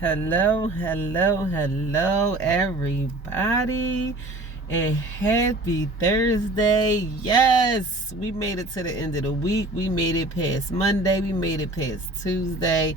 Hello, hello, hello, everybody, and happy Thursday. Yes, we made it to the end of the week. We made it past Monday. We made it past Tuesday.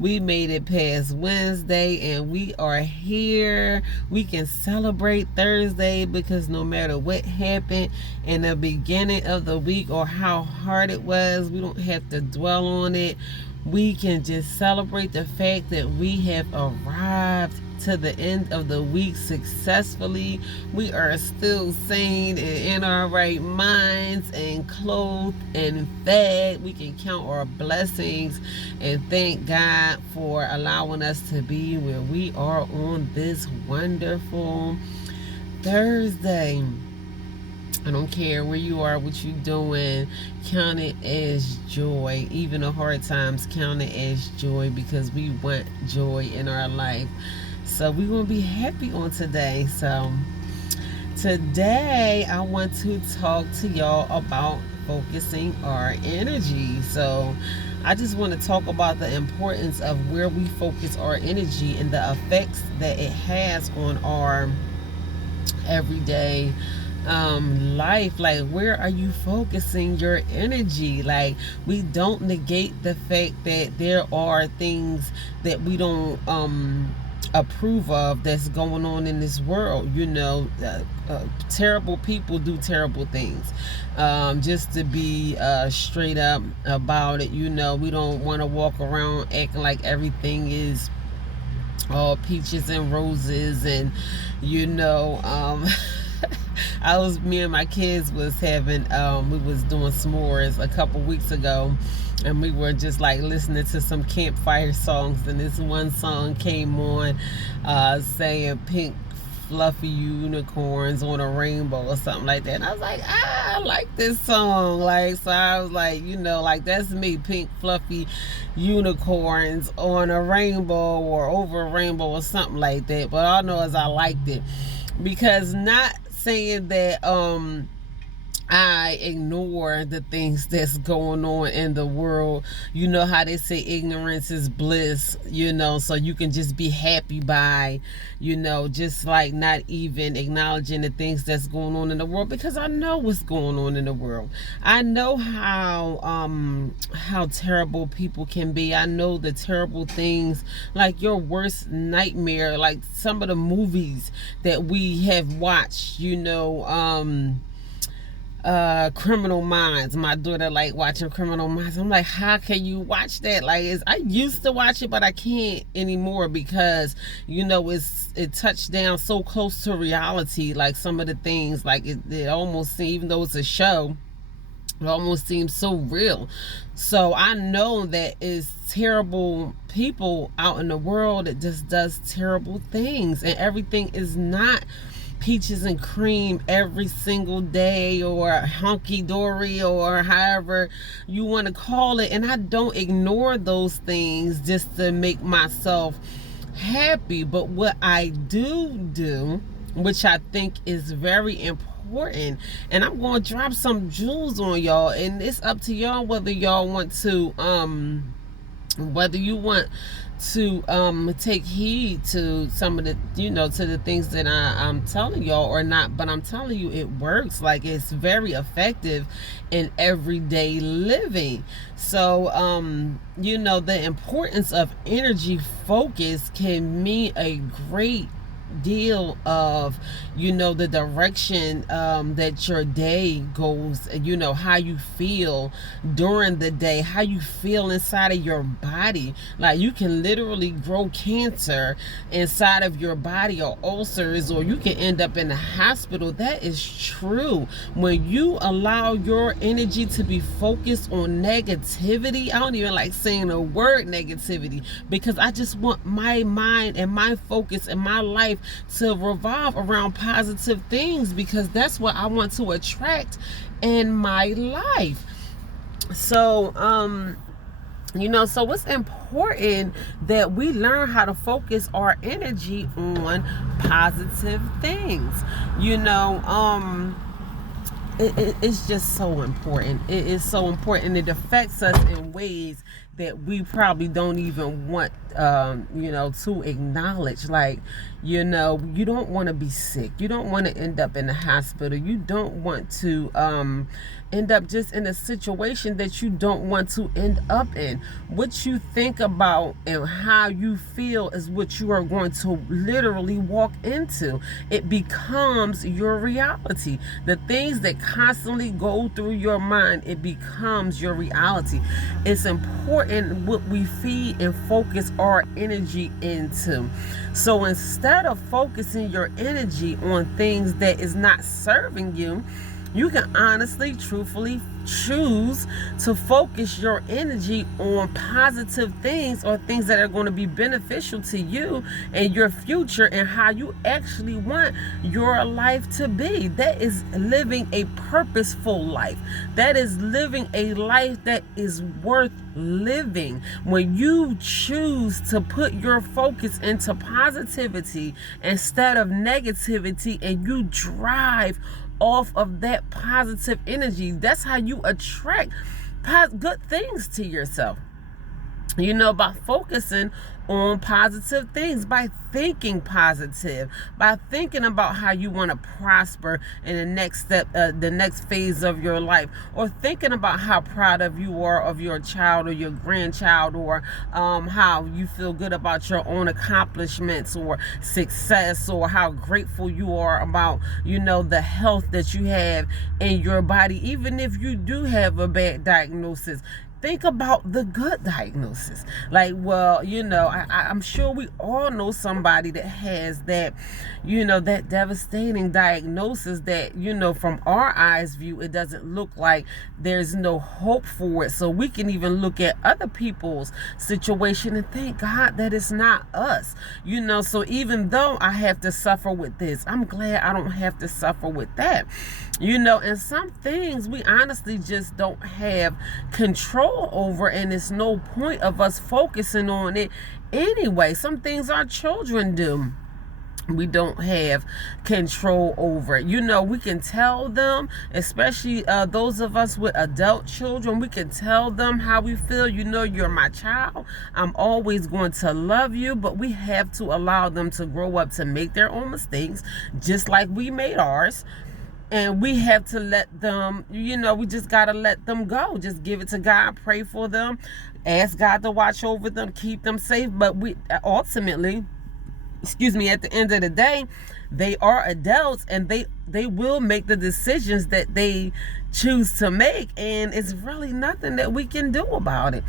We made it past Wednesday, and we are here. We can celebrate Thursday because no matter what happened in the beginning of the week or how hard it was, we don't have to dwell on it. We can just celebrate the fact that we have arrived to the end of the week successfully. We are still sane and in our right minds and clothed and fed. We can count our blessings and thank God for allowing us to be where we are on this wonderful Thursday. I don't care where you are, what you doing, count it as joy. Even the hard times, count it as joy because we want joy in our life. So we're going to be happy on today. So today I want to talk to y'all about focusing our energy. So I just want to talk about the importance of where we focus our energy and the effects that it has on our everyday life. Like, where are you focusing your energy? Like, we don't negate the fact that there are things that we don't approve of that's going on in this world. Terrible people do terrible things. Just to be straight up about it, we don't want to walk around acting like everything is all peaches and roses. And me and my kids was having we was doing s'mores a couple weeks ago, and we were just like listening to some campfire songs, and this one song came on saying pink fluffy unicorns on a rainbow or something like that. And I was like, I like this song. Like, so I was like, like, that's me, pink fluffy unicorns on a rainbow or over a rainbow or something like that. But all I know is I liked it, because not saying that I ignore the things that's going on in the world. You know how they say ignorance is bliss, so you can just be happy by, just like not even acknowledging the things that's going on in the world, because I know what's going on in the world. I know how terrible people can be. I know the terrible things, like your worst nightmare, like some of the movies that we have watched, Criminal Minds. My daughter like watching Criminal Minds. I'm like, how can you watch that? Like, I used to watch it, but I can't anymore because it touched down so close to reality. Like, some of the things, like it almost seems, even though it's a show, it almost seems so real. So I know that it's terrible people out in the world that just does terrible things, and everything is not peaches and cream every single day, or hunky-dory, or however you want to call it. And I don't ignore those things just to make myself happy. But what I do, which I think is very important, and I'm going to drop some jewels on y'all, and it's up to y'all whether y'all want to whether you want to take heed to some of the to the things that I'm telling y'all or not. But I'm telling you, it works. Like, it's very effective in everyday living. So the importance of energy focus can mean a great deal of the direction that your day goes, how you feel during the day, how you feel inside of your body. Like, you can literally grow cancer inside of your body, or ulcers, or you can end up in the hospital. That is true. When you allow your energy to be focused on negativity, I don't even like saying the word negativity, because I just want my mind and my focus and my life to revolve around positive things, because that's what I want to attract in my life. So so it's important that we learn how to focus our energy on positive things. It's just so important. It is so important. It affects us in ways that we probably don't even want to acknowledge, like, you don't want to be sick. You don't want to end up in the hospital. You don't want to end up just in a situation that you don't want to end up in. What you think about and how you feel is what you are going to literally walk into. It becomes your reality. The things that constantly go through your mind, it becomes your reality. It's important what we feed and focus our energy into. So instead of focusing your energy on things that is not serving you, you can honestly, truthfully choose to focus your energy on positive things, or things that are going to be beneficial to you and your future and how you actually want your life to be. That is living a purposeful life. That is living a life that is worth living. When you choose to put your focus into positivity instead of negativity, and you drive off of that positive energy, that's how you attract good things to yourself. By focusing on positive things, by thinking positive, by thinking about how you want to prosper in the next step, the next phase of your life, or thinking about how proud of you are of your child or your grandchild, or how you feel good about your own accomplishments or success, or how grateful you are about, the health that you have in your body. Even if you do have a bad diagnosis, think about the good diagnosis. Like, well, I'm sure we all know somebody that has that, that devastating diagnosis that, from our eyes view, it doesn't look like there's no hope for it. So we can even look at other people's situation and thank God that it's not us. So even though I have to suffer with this, I'm glad I don't have to suffer with that. And some things we honestly just don't have control over, and it's no point of us focusing on it anyway. Some things our children do, we don't have control over. We can tell them, especially those of us with adult children, we can tell them how we feel. You're my child. I'm always going to love you. But we have to allow them to grow up to make their own mistakes, just like we made ours. And we have to let them, we just got to let them go. Just give it to God, pray for them, ask God to watch over them, keep them safe. But we ultimately, at the end of the day, they are adults, and they will make the decisions that they choose to make. And it's really nothing that we can do about it.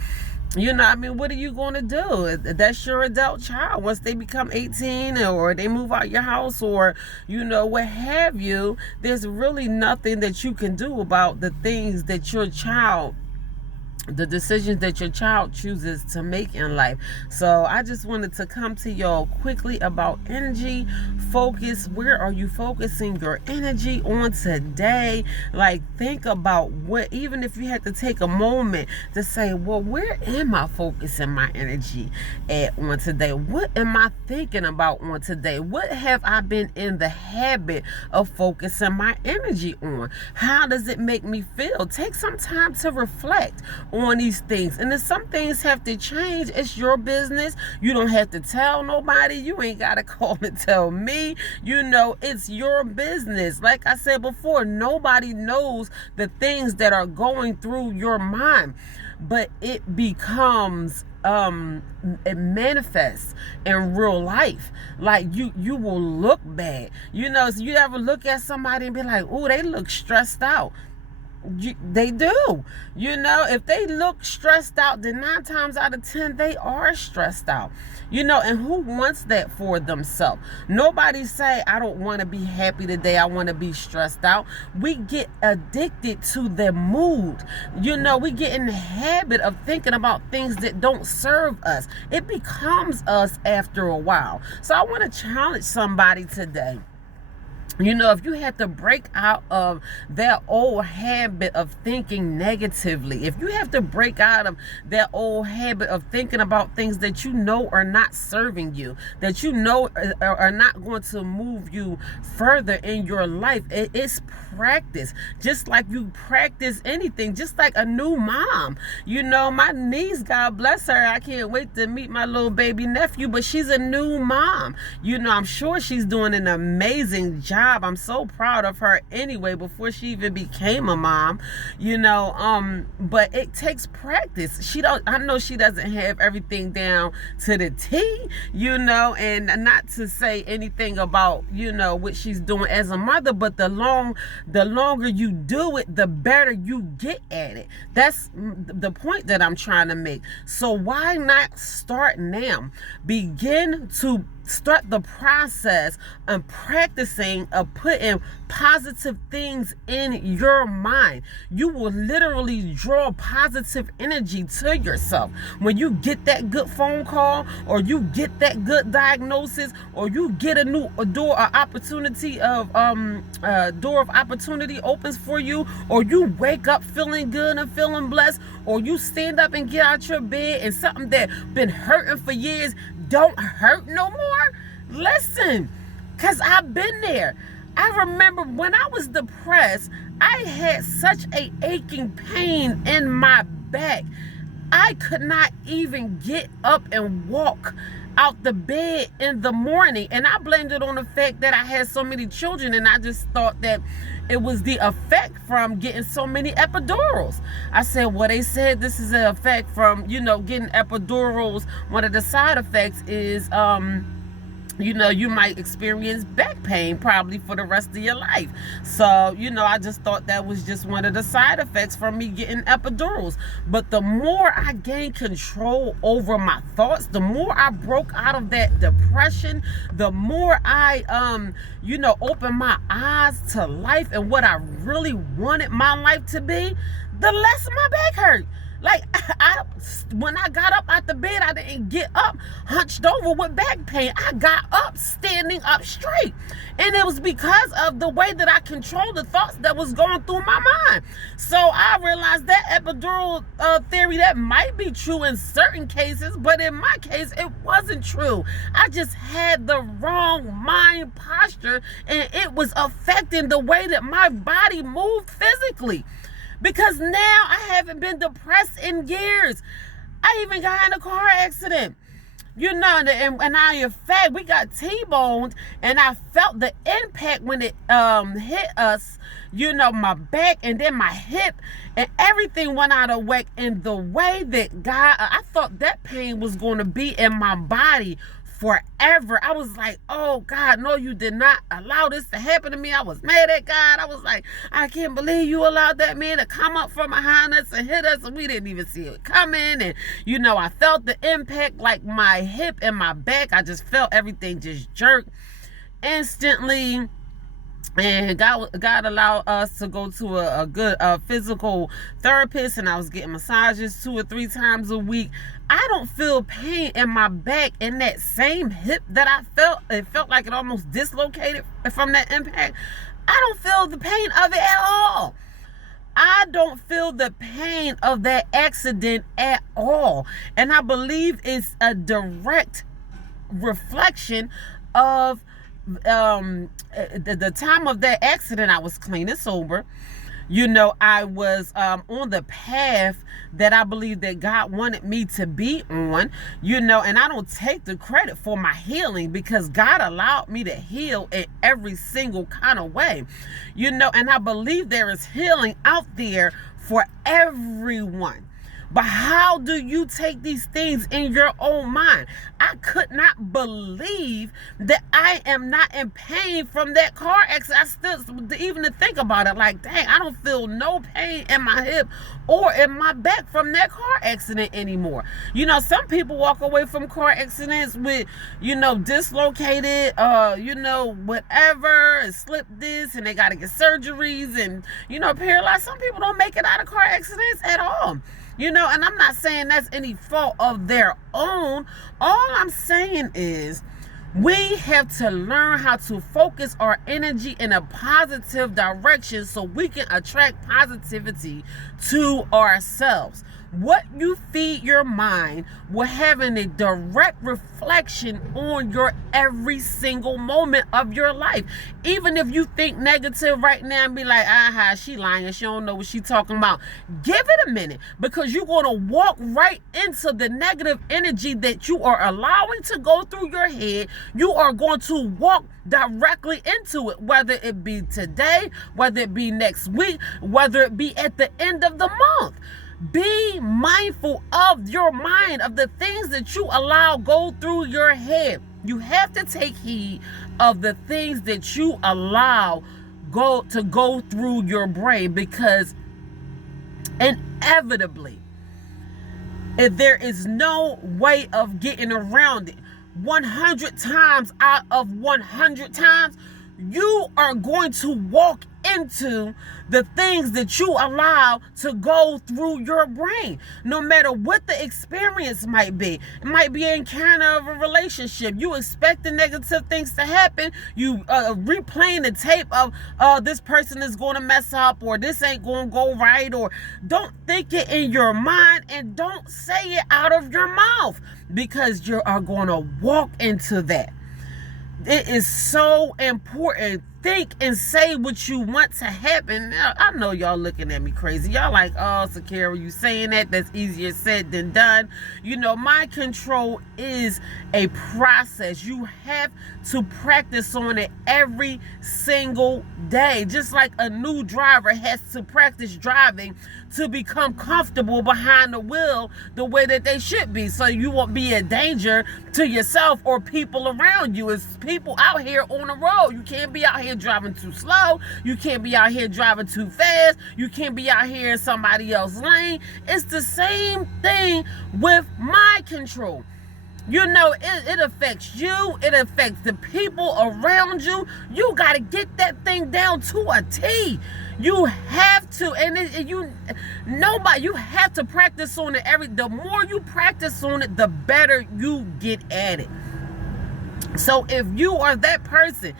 What are you going to do? That's your adult child. Once they become 18 or they move out your house, or, what have you, there's really nothing that you can do about the things that your child, the decisions that your child chooses to make in life. So I just wanted to come to y'all quickly about energy focus. Where are you focusing your energy on today? Like, think about what, even if you had to take a moment to say, well, where am I focusing my energy on today? What am I thinking about on today? What have I been in the habit of focusing my energy on? How does it make me feel? Take some time to reflect on these things. And if some things have to change, it's your business. You don't have to tell nobody. You ain't got to call and tell me. It's your business. Like I said before, nobody knows the things that are going through your mind, but it becomes it manifests in real life. Like, you will look bad. So you ever look at somebody and be like, oh, they look stressed out. They do. If they look stressed out, then 9 times out of 10 they are stressed out. And who wants that for themselves? Nobody say, I don't want to be happy today, I want to be stressed out. We get addicted to the mood. We get in the habit of thinking about things that don't serve us. It becomes us after a while. So I want to challenge somebody today. You know, if you have to break out of that old habit of thinking negatively, if you have to break out of that old habit of thinking about things that you know are not serving you, that you know are not going to move you further in your life, it's practice. Just like you practice anything, just like a new mom. You know, my niece, God bless her, I can't wait to meet my little baby nephew, but she's a new mom. You know, I'm sure she's doing an amazing job. I'm so proud of her anyway, before she even became a mom, you know, but it takes practice. I know she doesn't have everything down to the T, you know, and not to say anything about, you know, what she's doing as a mother, but the longer you do it, the better you get at it. That's the point that I'm trying to make. So why not start now? Begin to start the process of practicing, of putting positive things in your mind. You will literally draw positive energy to yourself. When you get that good phone call, or you get that good diagnosis, or you get a new door of opportunity opens for you, or you wake up feeling good and feeling blessed, or you stand up and get out your bed and something that been hurting for years don't hurt no more. Listen, because I've been there. I remember when I was depressed, I had such a aching pain in my back. I could not even get up and walk out the bed in the morning. And I blamed it on the fact that I had so many children, and I just thought that it was the effect from getting so many epidurals. I said, well, they said this is an effect from, you know, getting epidurals. One of the side effects is you know, you might experience back pain probably for the rest of your life. So, you know, I just thought that was just one of the side effects from me getting epidurals. But the more I gained control over my thoughts, the more I broke out of that depression, the more I, you know, opened my eyes to life and what I really wanted my life to be, the less my back hurt. Like, when I got up out the bed, I didn't get up hunched over with back pain. I got up standing up straight. And it was because of the way that I controlled the thoughts that was going through my mind. So I realized that epidural theory, that might be true in certain cases, but in my case, it wasn't true. I just had the wrong mind posture, and it was affecting the way that my body moved physically. Because now I haven't been depressed in years. I even got in a car accident. You know, and I, in fact, we got T-boned, and I felt the impact when it hit us, you know, my back and then my hip, and everything went out of whack. And the way that God, I thought that pain was going to be in my body forever. I was like, oh God, no, you did not allow this to happen to me. I was mad at God. I was like, I can't believe you allowed that man to come up from behind us and hit us, and we didn't even see it coming. And you know, I felt the impact, like my hip and my back. I just felt everything just jerk instantly. And God allowed us to go to a good physical therapist, and I was getting massages 2 or 3 times a week. I don't feel pain in my back, and that same hip that I felt, it felt like it almost dislocated from that impact. I don't feel the pain of it at all. I don't feel the pain of that accident at all. And I believe it's a direct reflection of the time of that accident. I was clean and sober. You know, I was on the path that I believe that God wanted me to be on, you know, and I don't take the credit for my healing, because God allowed me to heal in every single kind of way, you know, and I believe there is healing out there for everyone. But how do you take these things in your own mind? I could not believe that I am not in pain from that car accident. I still, even to think about it, like, dang, I don't feel no pain in my hip or in my back from that car accident anymore. You know, some people walk away from car accidents with, you know, dislocated, you know, whatever, and slip disc, and they got to get surgeries, and, you know, paralyzed. Some people don't make it out of car accidents at all. You know, and I'm not saying that's any fault of their own. All I'm saying is, We have to learn how to focus our energy in a positive direction so we can attract positivity to ourselves. What you feed your mind will have a direct reflection on your every single moment of your life. Even if you think negative right now and be like, aha, she lying, she don't know what she talking about. Give it a minute, because you're going to walk right into the negative energy that you are allowing to go through your head. You are going to walk directly into it, whether it be today, whether it be next week, whether it be at the end of the month. Be mindful of your mind, of the things that you allow go through your head. You have to take heed of the things that you allow go through your brain, because inevitably, if there is no way of getting around it, 100 times out of 100 times, you are going to walk into the things that you allow to go through your brain, no matter what the experience might be. It might be an encounter of a relationship. You expect the negative things to happen. You replaying the tape of this person is going to mess up, or this ain't going to go right, or don't think it in your mind and don't say it out of your mouth, because you are going to walk into that. It is so important. Think and say what you want to happen. Now, I know y'all looking at me crazy. Y'all like, oh, Sakara, you saying that? That's easier said than done. You know, mind control is a process. You have to practice on it every single day. Just like a new driver has to practice driving to become comfortable behind the wheel the way that they should be, so you won't be a danger to yourself or people around you. It's people out here on the road. You can't be out here driving too slow. You can't be out here driving too fast. You can't be out here in somebody else's lane. It's the same thing with mind control. You know, it affects you. It affects the people around you. You got to get that thing down to a T. You have to, you have to practice on it. The more you practice on it, the better you get at it. So if you are that person,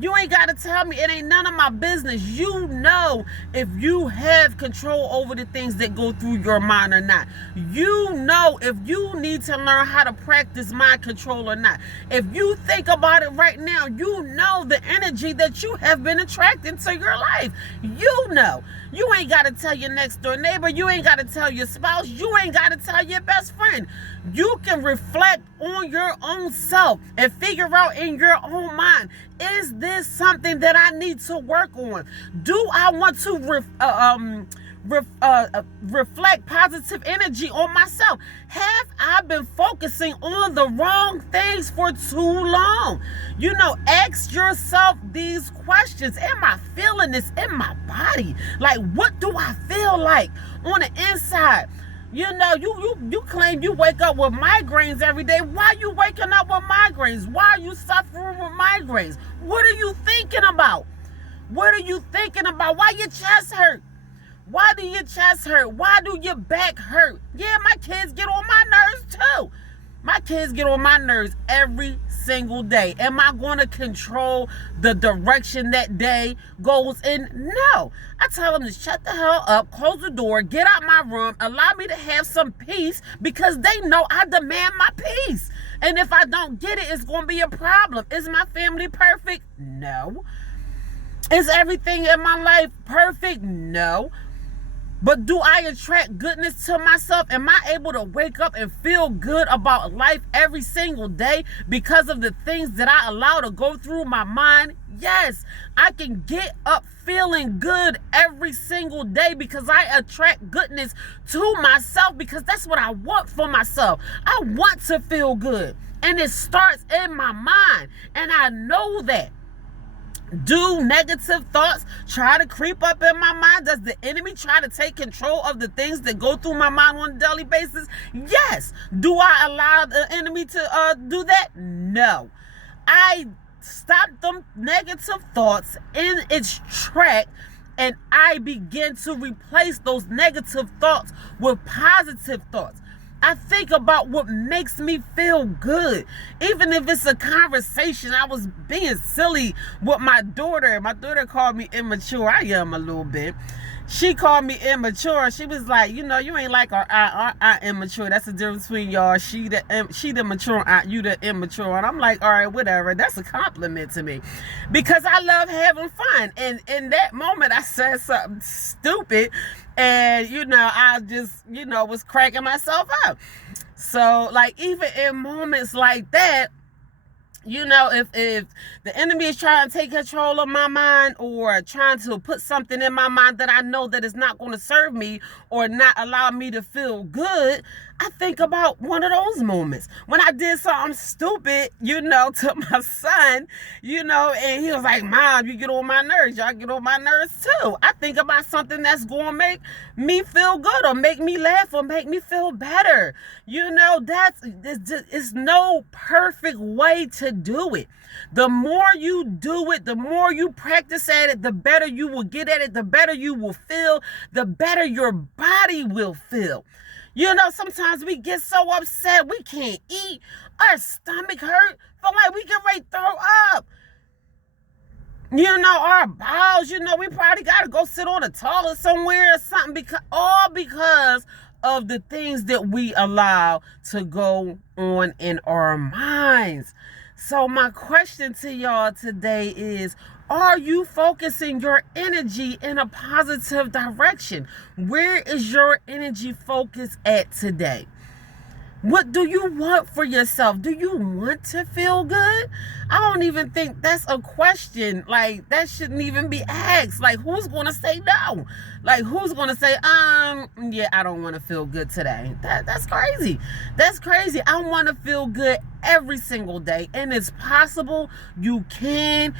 you ain't got to tell me. It ain't none of my business. You know if you have control over the things that go through your mind or not. You know if you need to learn how to practice mind control or not. If you think about it right now, you know the energy that you have been attracting to your life. You know. You ain't got to tell your next door neighbor. You ain't got to tell your spouse. You ain't got to tell your best friend. You can reflect on your own self and figure out in your own mind, is this something that I need to work on? Do I want to reflect positive energy on myself? Have I been focusing on the wrong things for too long? You know, ask yourself these questions. Am I feeling this in my body? Like, what do I feel like on the inside? You know, you claim you wake up with migraines every day. Why are you waking up with migraines? Why are you suffering with migraines? What are you thinking about? What are you thinking about? Why your chest hurt? Why do your chest hurt? Why do your back hurt? Yeah, my kids get on my nerves too. My kids get on my nerves every single day. Am I going to control the direction that day goes in? No. I tell them to shut the hell up, close the door, get out my room, allow me to have some peace, because they know I demand my peace. And if I don't get it, it's going to be a problem. Is my family perfect? No. Is everything in my life perfect? No. But do I attract goodness to myself? Am I able to wake up and feel good about life every single day because of the things that I allow to go through my mind? Yes, I can get up feeling good every single day because I attract goodness to myself, because that's what I want for myself. I want to feel good, and it starts in my mind, and I know that. Do negative thoughts try to creep up in my mind? Does the enemy try to take control of the things that go through my mind on a daily basis? Yes. Do I allow the enemy to do that? No. I stop them negative thoughts in its track, and I begin to replace those negative thoughts with positive thoughts. I think about what makes me feel good. Even if it's a conversation, I was being silly with my daughter. My daughter called me immature. I am a little bit. She called me immature. She was like, you know, you ain't like our immature. That's the difference between y'all. She the mature aunt, you the immature. And I'm like, all right, whatever. That's a compliment to me, because I love having fun. And in that moment, I said something stupid, and you know, I just, you know, was cracking myself up. So like, even in moments like that, you know, if the enemy is trying to take control of my mind, or trying to put something in my mind that I know that is not going to serve me or not allow me to feel good, I think about one of those moments when I did something stupid, you know, to my son, you know, and he was like, Mom, you get on my nerves. Y'all get on my nerves too. I think about something that's going to make me feel good, or make me laugh, or make me feel better. You know, it's no perfect way to do it. The more you do it, the more you practice at it, the better you will get at it, the better you will feel, the better your body will feel. You know, sometimes we get so upset we can't eat. Our stomach hurt. Feel like we get ready to throw up. You know, our bowels, you know, we probably got to go sit on the toilet somewhere or something, all because of the things that we allow to go on in our minds. So my question to y'all today is, are you focusing your energy in a positive direction? Where is your energy focus at today? What do you want for yourself? Do you want to feel good? I don't even think that's a question. Like, that shouldn't even be asked. Like, who's going to say no? Like, who's going to say, yeah, I don't want to feel good today? That's crazy. That's crazy. I want to feel good every single day. And it's possible. You can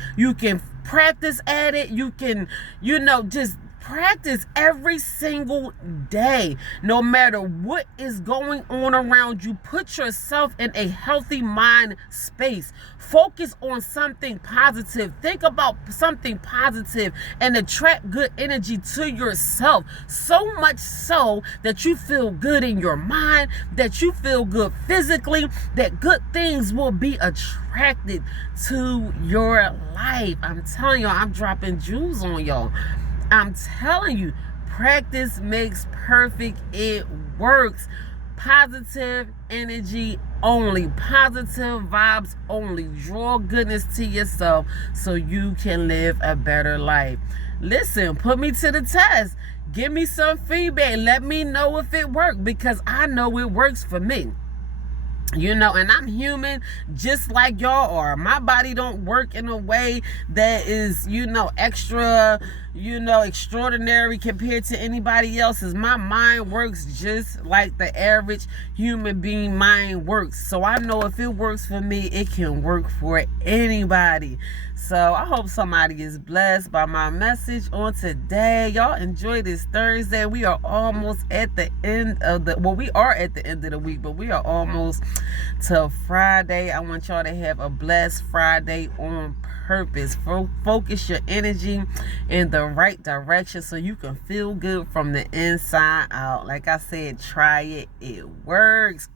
practice at it. You can, you know, just practice every single day. No matter what is going on around you, put yourself in a healthy mind space. Focus on something positive. Think about something positive and attract good energy to yourself. So much so that you feel good in your mind, that you feel good physically, that good things will be attracted to your life. I'm telling y'all, I'm dropping jewels on y'all. I'm telling you, practice makes perfect. It works. Positive energy only. Positive vibes only. Draw goodness to yourself so you can live a better life. Listen, put me to the test. Give me some feedback. Let me know if it worked, because I know it works for me. You know, and I'm human just like y'all are. My body don't work in a way that is, you know, extra, you know, extraordinary compared to anybody else's. My mind works just like the average human being mind works. So I know if it works for me, it can work for anybody. So I hope somebody is blessed by my message on today. Y'all enjoy this Thursday. We are almost at the end of we are at the end of the week, but we are almost to Friday. I want y'all to have a blessed Friday on purpose. Focus your energy in the right direction so you can feel good from the inside out. Like I said, try it. It works.